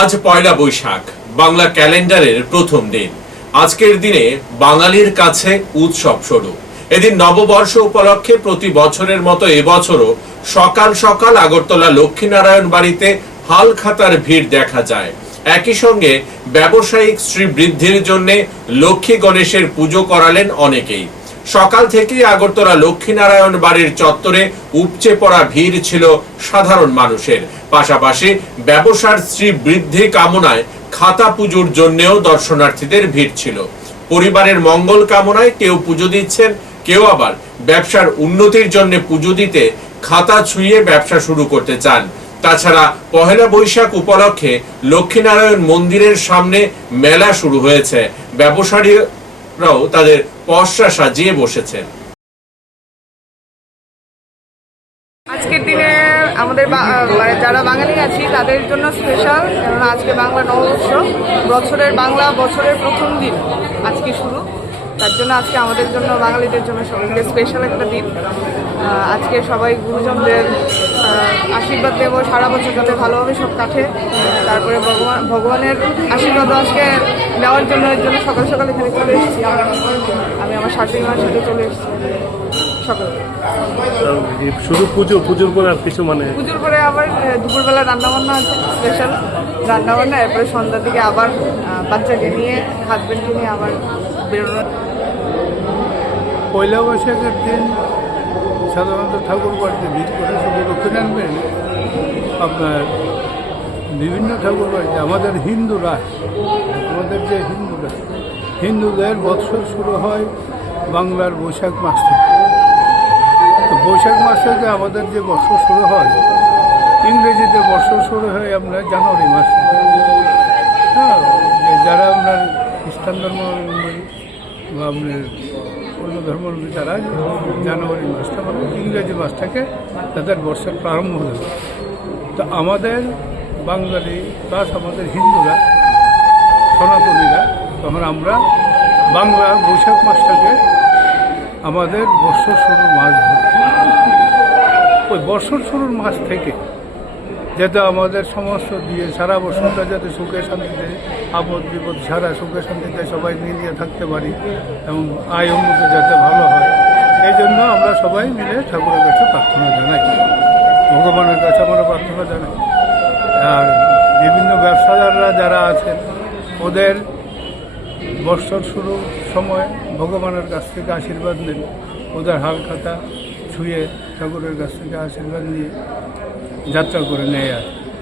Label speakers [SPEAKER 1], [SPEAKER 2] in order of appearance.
[SPEAKER 1] আজ পয়লা বৈশাখ, বাংলা ক্যালেন্ডারের প্রথম দিন। আজকের দিনে বাঙালির কাছে উৎসব স্বরূপ এদিন নববর্ষ উপলক্ষে প্রতি বছরের মতো এবছরও সকাল সকাল আগরতলা লক্ষ্মীনারায়ণ বাড়িতে হাল খাতার ভিড় দেখা যায়। একই সঙ্গে ব্যবসায়িক শ্রী বৃদ্ধির জন্য লক্ষ্মী গণেশের পুজো করালেন অনেকেই। সকাল থেকেই আগরতলা লক্ষ্মীনারায়ণ বাড়ির চত্বরে উপচে পড়া ভিড় ছিল সাধারণ মানুষের। পাশাপাশি ব্যবসার শ্রী বৃদ্ধি কামনায় খাতা পুজোর জন্যেও দর্শনার্থীদের ভিড় ছিল। পরিবারের মঙ্গল কামনায় কেউ পুজো দিচ্ছেন, কেউ আবার ব্যবসার উন্নতির জন্য পুজো দিতে খাতা ছুঁয়ে ব্যবসা শুরু করতে চান। তাছাড়া পহেলা বৈশাখ উপলক্ষে লক্ষ্মীনারায়ণ মন্দিরের সামনে মেলা শুরু হয়েছে। ব্যবসায়ীরাও তাদের পসরা সাজিয়ে বসেছেন।
[SPEAKER 2] আজকের দিনে আমাদের মানে যারা বাঙালি আছি, তাদের জন্য স্পেশাল কেননা আজকে বাংলা নববর্ষ। বছরের বাংলা বছরের প্রথম দিন আজকে শুরু। তার জন্য আজকে আমাদের জন্য বাঙালিদের জন্য সবাইকে স্পেশাল একটা দিন। আজকে সবাই গুরুজনদের আশীর্বাদ দেবো। সারা বছর যাতে ভালোভাবে সব কাটে। তারপরে ভগবান ভগবানের আশীর্বাদও আজকে নেওয়ার জন্য এর জন্য সকাল সকাল এখানে চলে এসেছি। আমরা আমি আমার শাশুড়ি মার সাথে চলে এসেছি সকালে।
[SPEAKER 3] শুধু পুজো পুজোর পর আর কিছু মানে?
[SPEAKER 2] পুজোর পরে আবার দুপুরবেলা রান্নাবান্না আছে স্পেশাল রান্নাবান্না এরপরে সন্ধ্যার দিকে আবার বাচ্চাকে নিয়ে হাজব্যান্ডকে নিয়ে আবার বেরোনো।
[SPEAKER 4] পয়লা বৈশাখের দিন সাধারণত ঠাকুর বাড়িতে ভিড় করে শুধু দক্ষিণ আনবেন আপনার বিভিন্ন ঠাকুর বাড়িতে আমাদের হিন্দুরা আমাদের যে হিন্দুরা হিন্দুদের বৎসর শুরু হয় বাংলার বৈশাখ মাস থেকে। তো বৈশাখ মাস থেকে আমাদের যে বৎসর শুরু হয়, ইংরেজিতে বৎসর শুরু হয় আপনার জানুয়ারি মাস হ্যাঁ যারা আপনার খ্রিস্টান ধর্মাবলম্বী বা আপনার অন্য ধর্মাবলম্বী তারা জানুয়ারি মাসটা মানে ইংরেজি মাস থেকে তাদের বর্ষের প্রারম্ভ হয়ে। তো আমাদের বাঙালি প্লাস আমাদের হিন্দুরা, সনাতনীরা, তখন আমরা বাংলা বৈশাখ মাসটাকে আমাদের বর্ষর শুরুর মাস ধরি। ওই বর্ষর শুরুর মাস থেকে যাতে আমাদের সমস্ত দিয়ে সারা বছরটা যাতে সুখে শান্তিতে, আপদ বিপদ সারা সুখে শান্তিতে সবাই মিলিয়ে থাকতে পারি এবং আয় উন্নতি যাতে ভালো হয়, এই জন্য আমরা সবাই মিলে ঠাকুরের কাছে প্রার্থনা জানাই। ভগবানের কাছে আমরা প্রার্থনা জানাই আর বিভিন্ন ব্যবসাদাররা যারা আছেন। ওদের বৎসর শুরু সময় ভগবানের কাছ থেকে আশীর্বাদ নেন। ওদের হাল খাতা ছুঁয়ে ঠাকুরের কাছ থেকে আশীর্বাদ নিয়ে যাত্রা করে নেয় আর